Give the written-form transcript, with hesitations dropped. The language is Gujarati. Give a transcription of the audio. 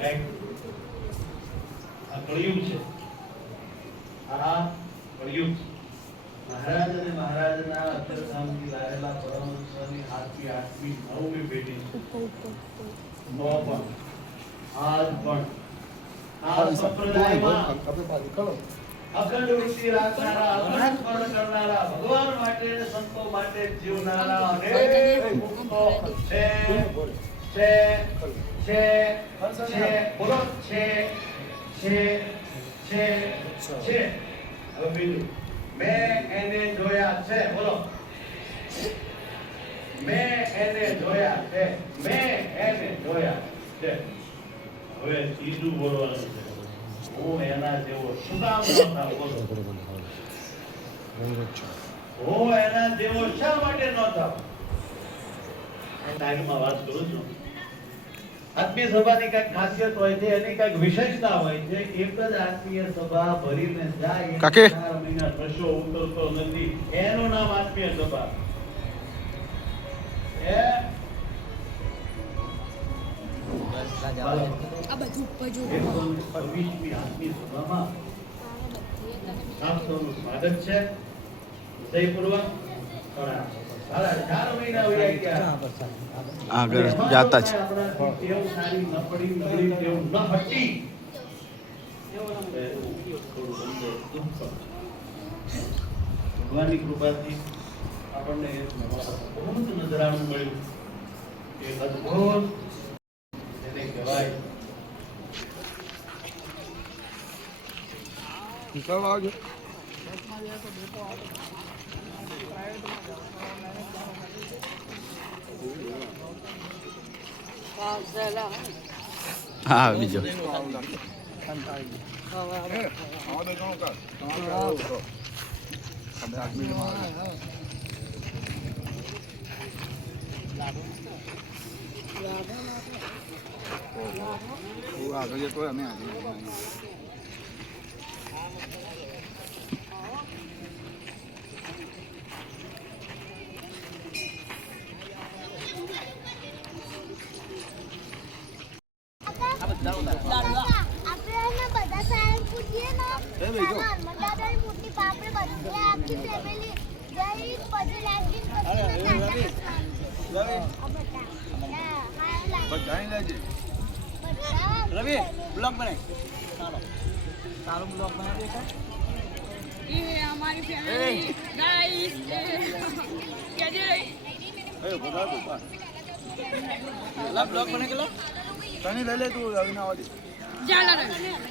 આ કળિયુગ છે, આ કળિયુગ મહારાજ અને મહારાજના અક્ષરધામથી લાવેલા પરમહંસની આઠમી નવમી પેઢી આજ પણ આ સંપ્રદાયમાં અખંડ વૃત્તિ રાખનારા, અખંડ સ્મરણ કરનારા, ભગવાન માટે અને સંતો માટે જીવનારા અનેક ભક્તો છે. બોલો છે. હવે બીજું, મેં એને જોયા છે. બોલો, મેં એને જોયા છે. મેં એને જોયા છે. હવે ત્રીજું બોલવાનું છે, હું એના જેવો શું કામ ન થાઉં? બોલો, હું એના જેવો શા માટે ન થાઉં? ટાઈમમાં વાત કરું છું. આત્મીય સભાની કઈક ખાસિયત હોય છે, એની કઈક વિશેષતા હોય છે. એક જ આત્મીય સભા ભરીને જાય, 4 મહિના થશો ઉતરતો નથી, એનું નામ આત્મીય સભા. આ બધું ઉપર જો 125મી આત્મીય સભામાં આપ સૌનું સ્વાગત છે. જયપૂર્વક સાડા 4 મહિના વયા ગયા, આગળ જાતા છે. ટેવ સારી ન પડી, નબળી ટેવ ન હટી. ભગવાનની કૃપાથી આપણને અદ્ભુત નજરાણું મળ્યું. એક અદ્ભુત એને કહેવાય હા બીજો रवि ब्लॉग बनाए सारो ब्लॉग बना दे ये हमारी फैमिली गाइस कैसे ए बता दो ला ब्लॉग बना के ला तनी ले ले तू रवि ना आवाज जा ला